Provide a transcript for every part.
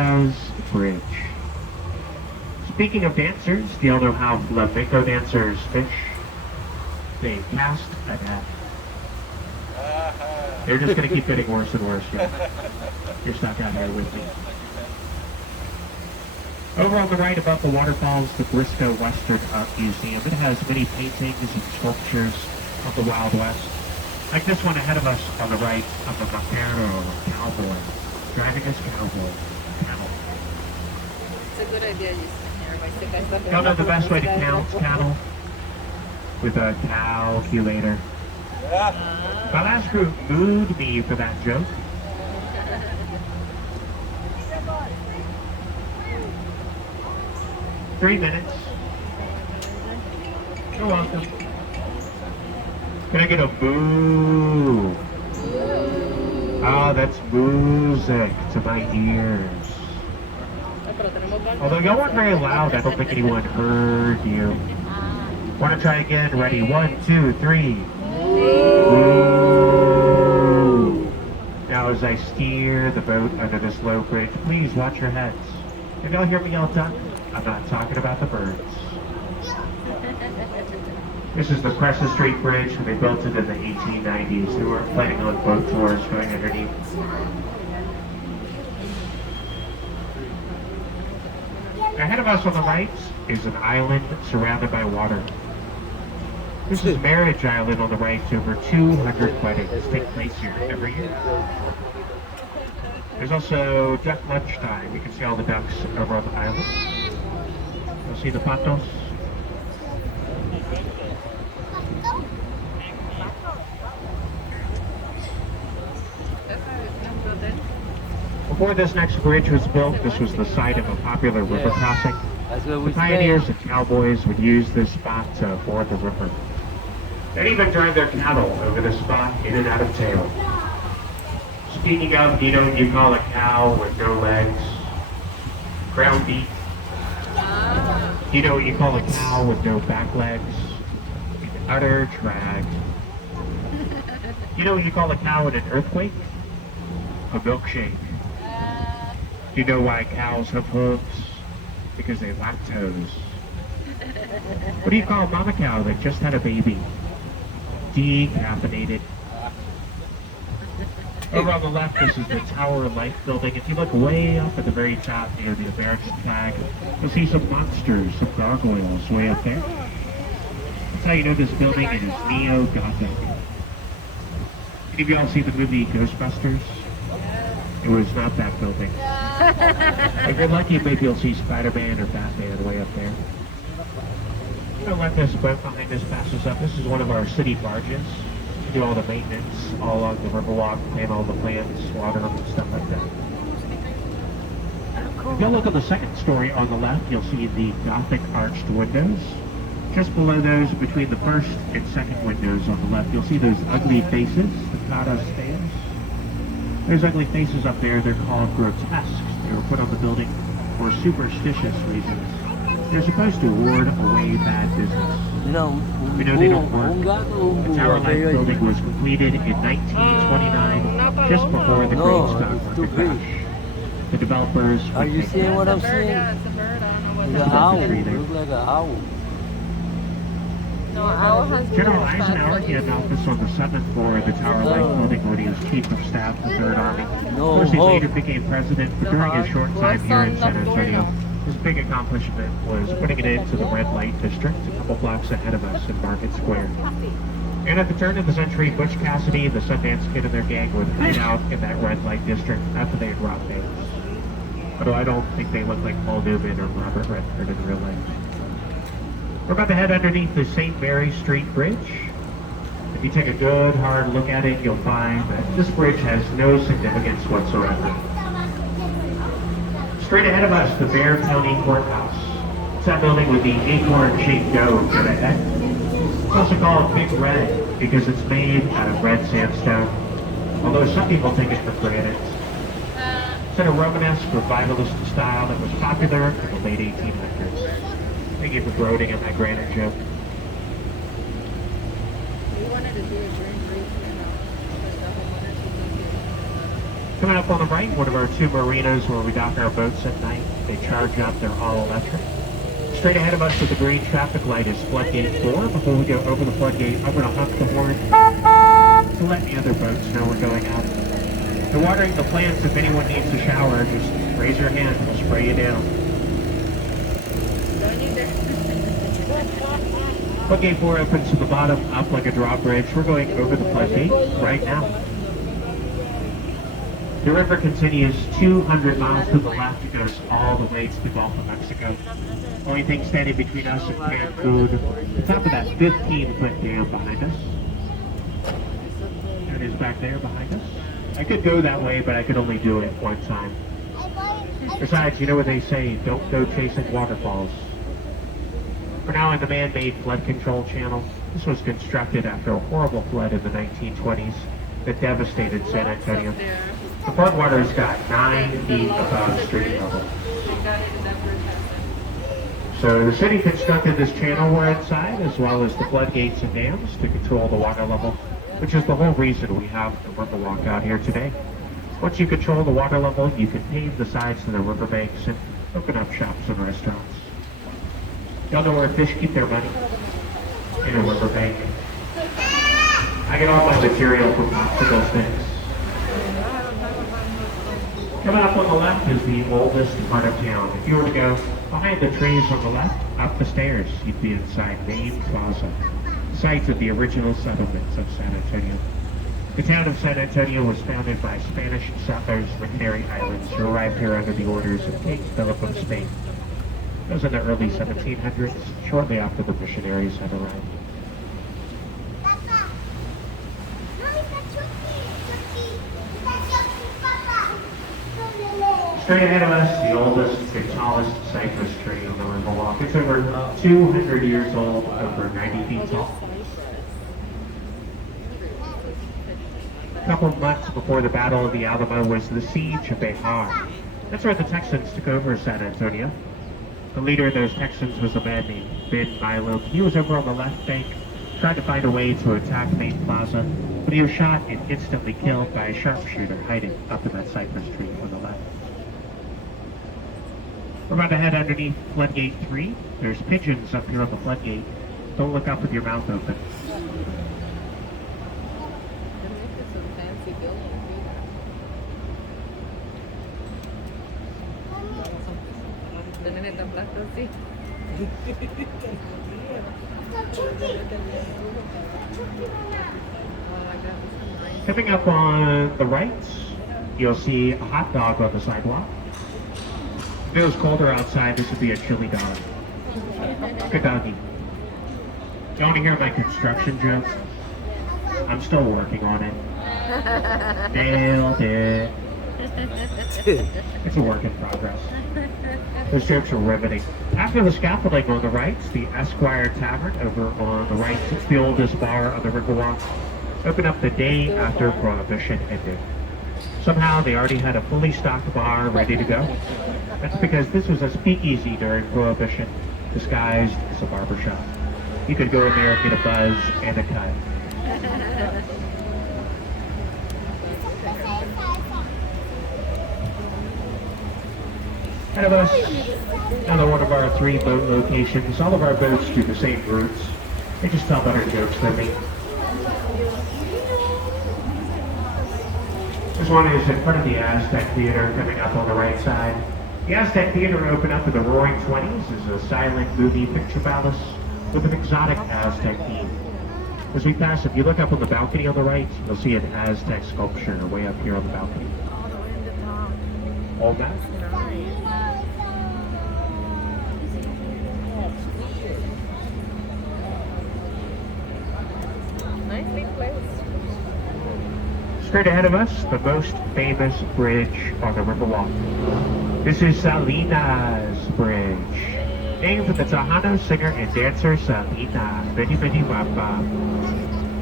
Dancers Bridge. Speaking of dancers, do y'all know how flamenco dancers fish? They cast a net. They're just going to keep getting worse and worse, y'all. You're stuck out here with me. Over on the right above the waterfalls, the Bristow Western Art Museum. It has many paintings and sculptures of the Wild West. Like this one ahead of us on the right of a vaquero, cowboy, driving his cowboy cattle. It's a good idea. Y'all know the best way to count cattle? With a calculator. My last group booed me for that joke. Three minutes. You're welcome. Can I get a boo? Oh, that's music to my ears. Although y'all weren't very loud, I don't think anyone heard you. Want to try again? Ready? 1, 2, 3. Woo. Now as I steer the boat under this low bridge, please watch your heads. If y'all hear me yell duck, I'm not talking about the birds. This is the Crescent Street Bridge. They built it in the 1890s. They were planning on boat tours going underneath. Ahead of us on the right is an island surrounded by water. This is Marriage Island on the right. Over 200 weddings take place here every year. There's also duck lunchtime. You can see all the ducks over on the island. You'll see the patos. Before this next bridge was built, this was the site of a popular river crossing. The pioneers and cowboys would use this spot to ford the river. They'd even drive their cattle over this spot in and out of town. Speaking of, you know what you call a cow with no legs? Ground beef. You know what you call a cow with no back legs? Utter drag. You know what you call a cow in an earthquake? A milkshake. You know why cows have hooves? Because they lack toes. What do you call a mama cow that just had a baby? Decaffeinated. Over on the left, this is the Tower of Life building. If you look way up at the very top near the American flag, you'll see some monsters, some gargoyles way up there. That's how you know this building is neo-Gothic. Any of y'all see the movie Ghostbusters? It was not that building. If you're lucky, maybe you'll see Spider-Man or Batman way up there. I'm going to let this boat behind us pass us up. This is one of our city barges. We do all the maintenance all along the Riverwalk, plant all the plants, water them, and stuff like that. If you'll look at the second story on the left, you'll see the Gothic arched windows. Just below those, between the first and second windows on the left, you'll see those ugly faces, the Cata stairs. Those ugly faces up there, they're called grotesques. They were put on the building for superstitious reasons. They're supposed to ward away bad business. We know they don't work. The Tower Life building was completed in 1929, just before the great stock market crash. The developers... Are you seeing what I'm seeing? Yeah, it's a bird. I don't know what It's an owl. It looks like an owl. No, owl has General Eisenhower, he had an office on the 7th floor of the Tower Life building when he was chief of staff of the 3rd Army. Of course, he later became president, but during his short time here in San Antonio, his big accomplishment was putting it into the red light district a couple blocks ahead of us in Market Square. And at the turn of the century, Butch Cassidy, the Sundance Kid, and their gang would hide out in that red light district after they had robbed banks. Although I don't think they look like Paul Newman or Robert Redford in real life. We're about to head underneath the St. Mary Street Bridge. If you take a good, hard look at it, you'll find that this bridge has no significance whatsoever. Straight ahead of us, the Bexar County Courthouse. It's that building with the acorn-shaped dome at the head. It's also called Big Red because it's made out of red sandstone, although some people take it for granite. It's in a Romanesque revivalist style that was popular in the late 1800s. Thank you for brooding on that granite joke. We wanted to do a drink race, Coming up on the right, one of our two marinas where we dock our boats at night. They charge up, they're all electric. Straight ahead of us with the green traffic light is floodgate 4. Before we go over the floodgate, I'm going to honk the horn to let the other boats know we're going out. They're watering the plants. If anyone needs a shower, just raise your hand, we'll spray you down. Don't need that. Floodgate 4 opens from the bottom up like a drawbridge. We're going over the floodgate right now. The river continues 200 miles to the left. It goes all the way to the Gulf of Mexico. Only thing standing between us and Cancun, the top of that 15-foot dam behind us. There it is back there behind us. I could go that way, but I could only do it one time. Besides, you know what they say, don't go chasing waterfalls. We're now in the man-made flood control channel. This was constructed after a horrible flood in the 1920s that devastated San Antonio. The floodwaters got 9 feet above street level. So the city constructed this channel we're inside, as well as the floodgates and dams to control the water level, which is the whole reason we have the Riverwalk out here today. Once you control the water level, you can pave the sides of the riverbanks and open up shops and restaurants. Y'all know where fish keep their money? In a riverbank. I get all my material from popsicle sticks. Coming up on the left is the oldest part of town. If you were to go behind the trees on the left, up the stairs, you'd be inside Main Plaza, site of the original settlements of San Antonio. The town of San Antonio was founded by Spanish settlers in the Canary Islands who arrived here under the orders of King Philip of Spain. It was in the early 1700s, shortly after the missionaries had arrived. Straight ahead of us, the oldest, the tallest cypress tree on the Riverwalk. It's over 200 years old, over 90 feet tall. A couple of months before the Battle of the Alamo was the Siege of Behar. That's where the Texans took over San Antonio. The leader of those Texans was a man named Milo. He was over on the left bank, tried to find a way to attack Main Plaza, but he was shot and instantly killed by a sharpshooter hiding up in that cypress tree on the left. We're about to head underneath Floodgate 3. There's pigeons up here on the floodgate. Don't look up with your mouth open. It's a fancy building. The nene tan blanco, sí. Coming up on the right, you'll see a hot dog on the sidewalk. If it was colder outside, this would be a chili dog. Good doggy. You want to hear my construction jokes? I'm still working on it. Nailed it. It's a work in progress. Those jokes are riveting. After the scaffolding on the right, the Esquire Tavern over on the right. It's the oldest bar on the Riverwalk. Opened up the day after Prohibition ended. Somehow they already had a fully stocked bar ready to go. That's because this was a speakeasy during Prohibition, disguised as a barbershop. You could go in there and get a buzz and a cut. Ahead of us, another one of our 3 boat locations. All of our boats do the same routes. They just tell better jokes than me. This one is in front of the Aztec Theater, coming up on the right side. The Aztec Theater opened up in the Roaring 20s as a silent movie picture palace with an exotic Aztec theme. As we pass, if you look up on the balcony on the right, you'll see an Aztec sculpture way up here on the balcony. All that? Nice big place. Straight ahead of us, the most famous bridge on the Riverwalk. This is Salinas Bridge, named for the Tejano singer and dancer Salina. Bidi bidi bop bop.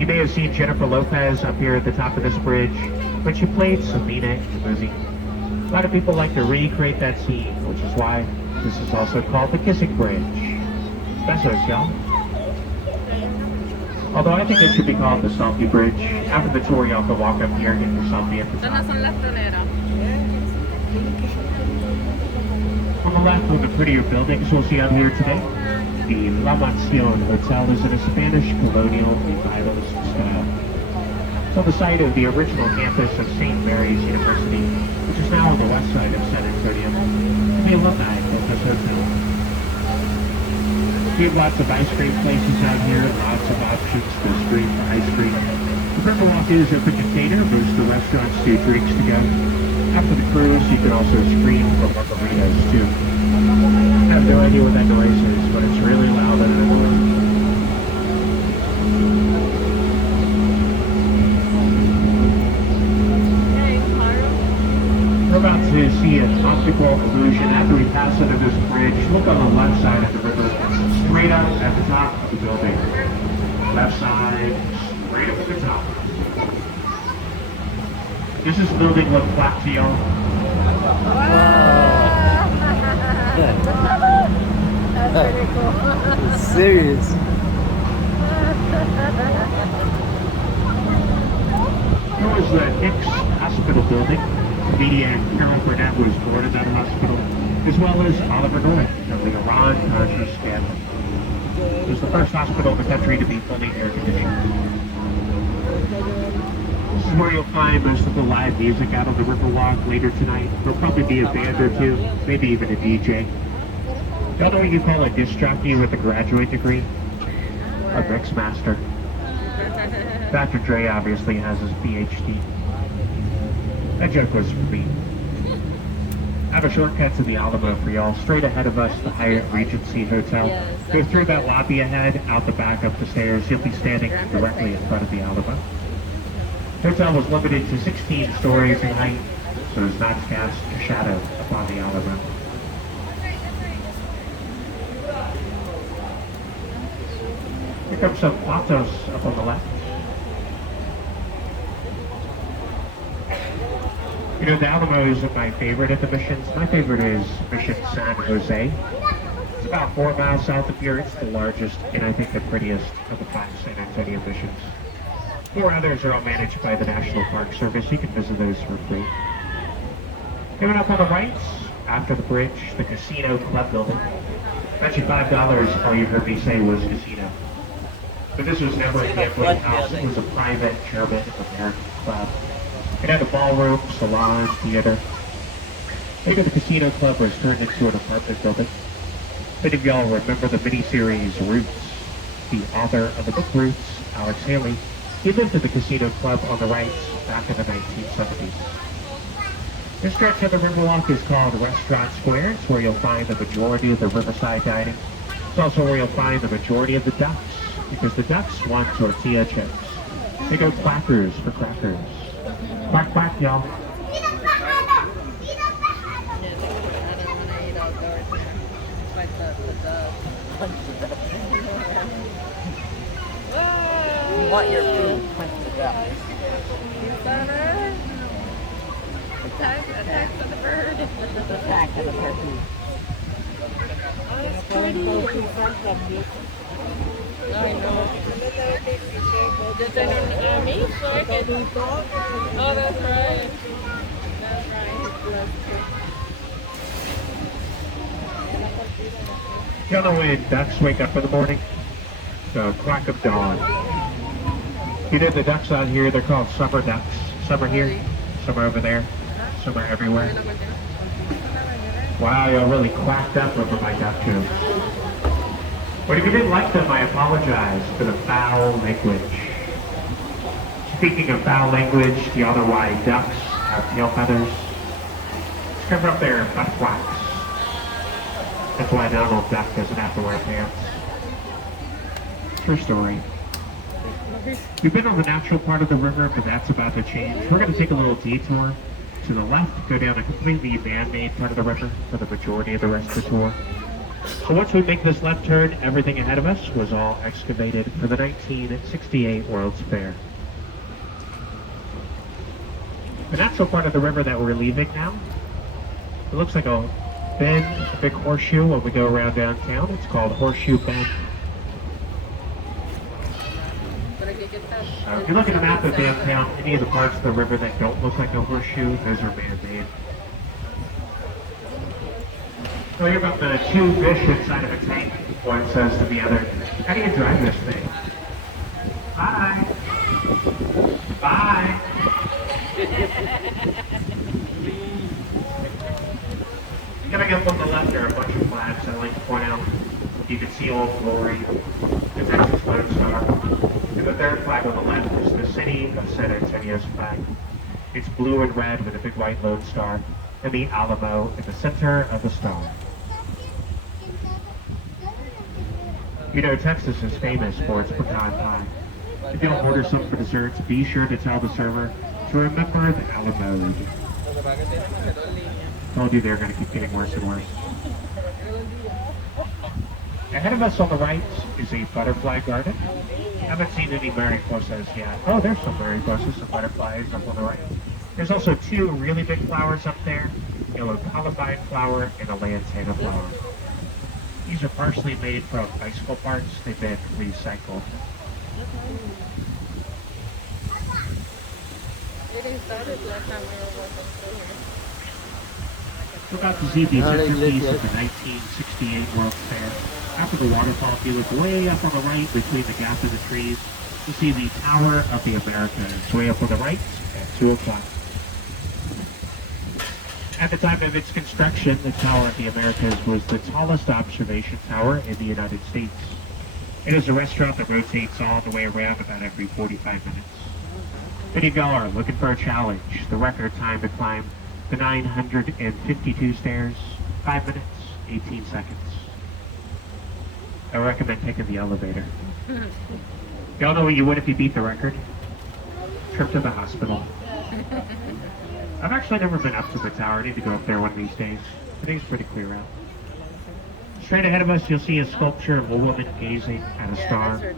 You may have seen Jennifer Lopez up here at the top of this bridge when she played Selena in the movie. A lot of people like to recreate that scene, which is why this is also called the Kissing Bridge. Besos, y'all. Although I think it should be called the Selfie Bridge. After the tour, y'all can walk up here and get your selfie at the Estas no top. son las troneras. On the left, one of the prettier buildings we'll see out here today. The La Mansión Hotel is in a Spanish colonial and Milo style. It's on the site of the original campus of St. Mary's University, which is now on the west side of San Antonio. The alumni of this hotel. We have lots of ice cream places out here, lots of options to stream for ice cream. The Riverwalk is open container, most of the restaurants do drinks to go. After the cruise, you can also screen for margaritas too. I have no idea what that noise is, but it's really loud and annoying. We're about to see an optical illusion after we pass under this bridge. Look on the left side of the river, straight up at the top of the building. Left side, straight up at the top. This is building look Flatfield. That's pretty cool. It's serious. Here was the Hicks Hospital building. Comedian Carol Burnett was born in that hospital, as well as Oliver North of the Iran-Contra scandal. It was the first hospital in the country to be fully air-conditioned. This is where you'll find most of the live music out on the Riverwalk later tonight. There'll probably be a band or two, maybe even a DJ. Y'all know what you call a disc jockey with a graduate degree? A mix master. Dr. Dre obviously has his PhD. That joke was for me. I have a shortcut to the Alamo for y'all. Straight ahead of us, the Hyatt Regency Hotel. Go through that lobby ahead, out the back, up the stairs. You'll be standing directly in front of the Alamo. The hotel was limited to 16 stories in height, so as not to cast a shadow upon the Alamo. Here comes some Patos up on the left. You know, the Alamo isn't my favorite of the missions. My favorite is Mission San Jose. It's about 4 miles south of here. It's the largest and I think the prettiest of the 5 San Antonio missions. 4 others are all managed by the National Park Service. You can visit those for free. Coming up on the right, after the bridge, the Casino Club building. Mentioned $5, all you heard me say was casino. But this was never a gambling house. It was a private German American club. It had a ballroom, salon, theater. Later, the Casino Club was turned into an apartment building. Many of y'all remember the miniseries Roots. The author of the book Roots, Alex Haley, he lived at the Casino Club on the right back in the 1970s. This stretch of the Riverwalk is called Restaurant Square. It's where you'll find the majority of the riverside dining. It's also where you'll find the majority of the ducks, because the ducks want tortilla chips. They go quackers for crackers. Quack, quack, y'all. Yeah, I don't want to eat outdoors. It's like the dove. You want your food, punch the duck. Attack of the bird. Attack of the turkey. It's pretty. I know. Did they know me? Oh, that's right. That's right. Y'all know when ducks wake up in the morning? The crack of dawn. You know the ducks out here, they're called summer ducks. Some are here, some are over there, some are everywhere. Wow, y'all really quacked up over my duck jokes. But if you didn't like them, I apologize for the foul language. Speaking of foul language, do y'all know why ducks have tail feathers? It's cover up their butt flaps. That's why Donald Duck doesn't have to wear pants. True story. We've been on the natural part of the river, but that's about to change. We're going to take a little detour to the left, go down a completely man-made part of the river for the majority of the rest of the tour. So once we make this left turn, everything ahead of us was all excavated for the 1968 World's Fair. The natural part of the river that we're leaving now, it looks like a bend, a big horseshoe when we go around downtown. It's called Horseshoe Bank. If you look at a map of downtown, any of the parts of the river that don't look like a horseshoe, those are man-made. So hear about the two fish inside of a tank. One says to the other, how do you drive this thing? Bye. Bye. Coming up on the left are a bunch of flags I'd like to point out. You can see Old Glory, the Texas Lone Star. And the third flag on the left is the city of San Antonio's flag. It's blue and red with a big white Lone Star and the Alamo in the center of the star. You know, Texas is famous for its pecan pie. If you don't order some for desserts, be sure to tell the server to remember the Alamo. Told you they're going to keep getting worse and worse. Ahead of us on the right is a butterfly garden. I haven't seen any mariposas yet. Oh, there's some mariposas, some butterflies up on the right. There's also two really big flowers up there, yellow columbine flower and a lantana flower. These are partially made from bicycle parts. They've been recycled. We're about to see the centerpiece of the 1968 World's Fair. After the waterfall, if you look way up on the right between the gap in the trees, you see the Tower of the Americas, way up on the right at 2 o'clock. At the time of its construction, the Tower of the Americas was the tallest observation tower in the United States. It is a restaurant that rotates all the way around about every 45 minutes. Many of y'all are looking for a challenge. The record time to climb the 952 stairs, 5 minutes, 18 seconds. I recommend taking the elevator. Y'all know what you would if you beat the record? Trip to the hospital. I've actually never been up to the tower. I need to go up there one of these days. I think it's pretty clear out. Straight ahead of us, you'll see a sculpture of a woman gazing at a star.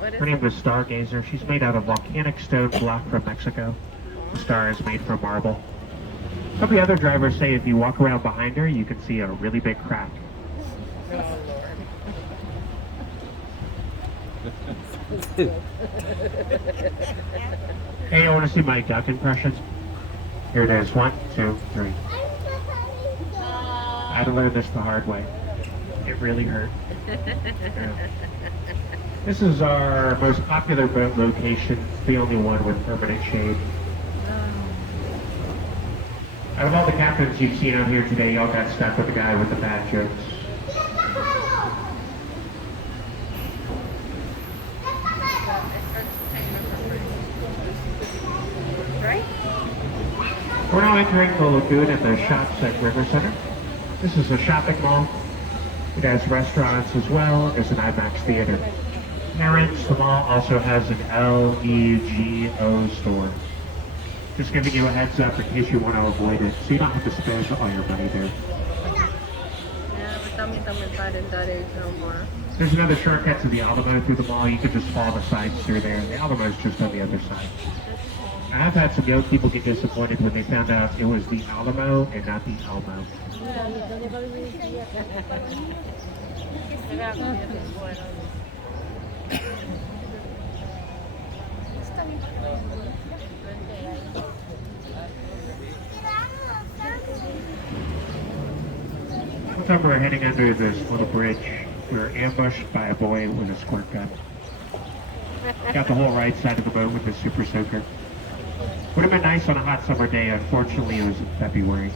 Her name is Stargazer. She's made out of volcanic stone block from Mexico. The star is made from marble. Some of the other drivers say if you walk around behind her, you can see a really big crack. Hey, I want to see my duck impressions. Here it is. 1, 2, 3. I had to learn this the hard way. It really hurt. Yeah. This is our most popular boat location. It's the only one with permanent shade. Out of all the captains you've seen out here today, y'all got stuck with the guy with the bad jokes. Right? We're now entering the lagoon at the shops at River Center. This is a shopping mall. It has restaurants as well as an IMAX theater. Parents, the mall also has an LEGO store. Just giving you a heads up in case you want to avoid it, so you don't have to spend all your money there. There's another shortcut to the Alamo through the mall. You can just follow the signs through there. The Alamo's just on the other side. I have had some young people get disappointed when they found out it was the Alamo and not the Almo. One time we were heading under this little bridge. We were ambushed by a boy with a squirt gun. Got the whole right side of the boat with the super soaker. Would have been nice on a hot summer day. Unfortunately, it was in February.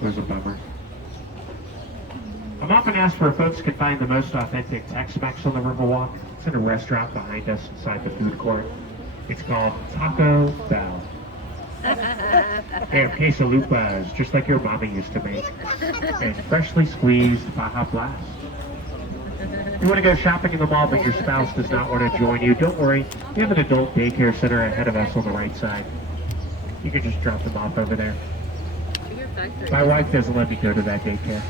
It was a bummer. I'm often asked where folks can find the most authentic Tex-Mex on the Riverwalk. It's in a restaurant behind us inside the food court. It's called Taco Bell. They have quesalupas, just like your mama used to make. And freshly squeezed Baja Blast. You want to go shopping in the mall, but your spouse does not want to join you, don't worry. We have an adult daycare center ahead of us on the right side. You can just drop them off over there. My wife doesn't let me go to that daycare.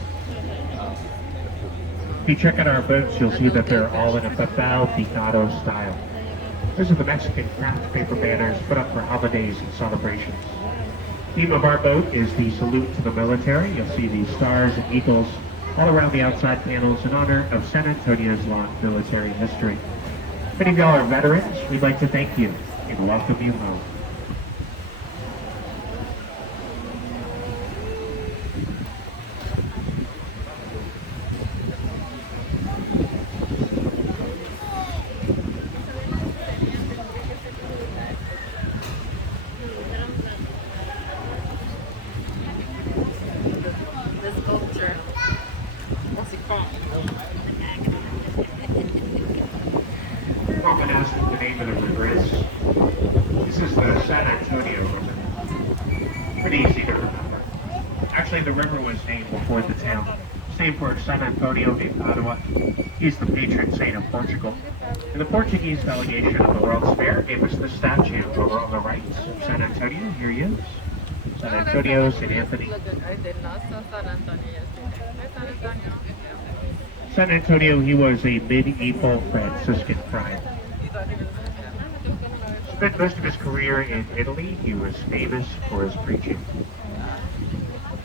If you check out our boats, you'll see that they're all in a papel picado style. Those are the Mexican craft paper banners put up for holidays and celebrations. The theme of our boat is the salute to the military. You'll see the stars and eagles all around the outside panels in honor of San Antonio's long military history. Many of y'all are veterans. We'd like to thank you and welcome you home. The sculpture. What's it called? Often asked what the name of the river is. This is the San Antonio River. Pretty easy to remember. Actually, the river was named before the town. It's named for San Antonio de Padua. He's the patron saint of Portugal. And the Portuguese delegation of the World's Fair gave us this statue over on the right. San Antonio, here he is. San Antonio, St. Anthony. I did not saw San Antonio yesterday. San Antonio. San Antonio, he was a medieval Franciscan friar. Spent most of his career in Italy. He was famous for his preaching.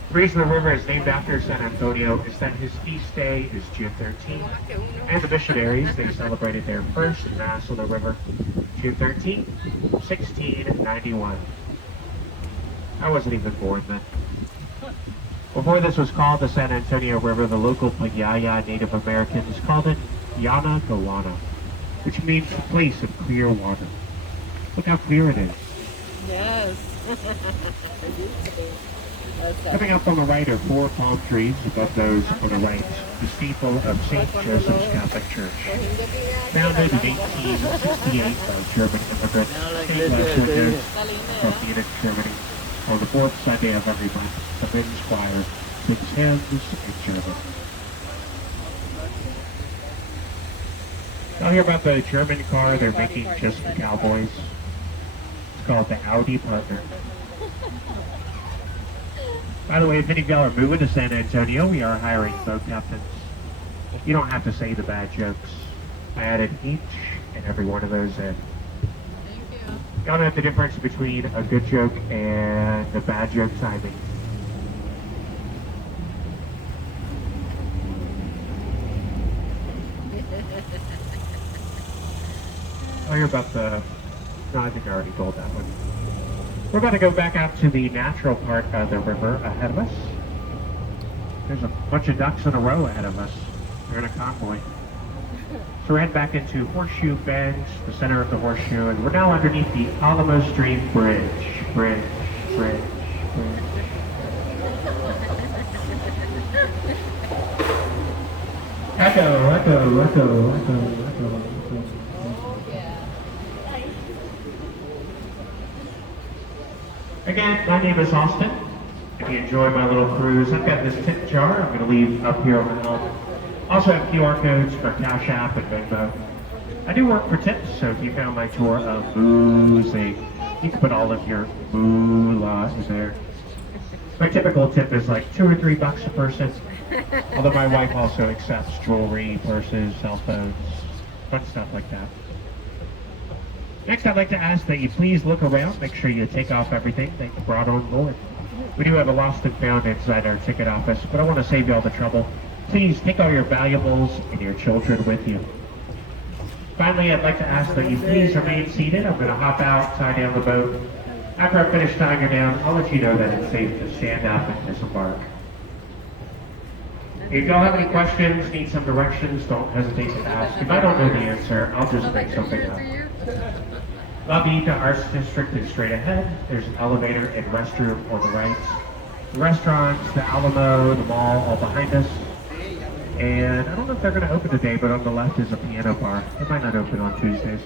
The reason the river is named after San Antonio is that his feast day is June 13th, and the missionaries, they celebrated their first Mass on the river, June 13th, 1691. I wasn't even born then. Before this was called the San Antonio River, the local Pagaya Native Americans called it Yana Gawana, which means a place of clear water. Look how clear it is. Yes. Coming up on the right are 4 palm trees. Above those on the right, the steeple of St. Joseph's Catholic Church. Founded in 1868 by German immigrants and Westerners from Munich, Germany. On the 4th Sunday of every month, the men's choir sings hymns in German. I'll hear about the German car they're making just for cowboys. It's called the Audi Partner. By the way, if any of y'all are moving to San Antonio, we are hiring boat captains. You don't have to say the bad jokes. I added each and every one of those in. Y'all know the difference between a good joke and the bad joke timing. I'll hear about the... No, I think I already told that one. We're about to go back out to the natural part of the river ahead of us. There's a bunch of ducks in a row ahead of us. They're in a convoy. So we're heading back into Horseshoe Bank, the center of the horseshoe, and we're now underneath the Alamo Stream Bridge. Bridge. Echo. Again, my name is Austin. If you enjoy my little cruise, I've got this tip jar I'm going to leave up here on the helm. Also have QR codes for Cash App and Venmo. I do work for tips, so if you found my tour amusing, you can put all of your moolah in there. My typical tip is like $2 or $3 a person, although my wife also accepts jewelry, purses, cell phones, fun stuff like that. Next, I'd like to ask that you please look around, make sure you take off everything that you brought on board. We do have a lost and found inside our ticket office, but I want to save you all the trouble. Please take all your valuables and your children with you. Finally, I'd like to ask that you please remain seated. I'm going to hop out, tie down the boat. After I finish tying her down, I'll let you know that it's safe to stand up and disembark. If y'all have any questions, need some directions, don't hesitate to ask. If I don't know the answer, I'll just make something up. Lobby to Arts District is straight ahead. There's an elevator and restroom on the right. The restaurants, the Alamo, the mall, all behind us. And I don't know if they're going to open today, but on the left is a piano bar. It might not open on Tuesdays.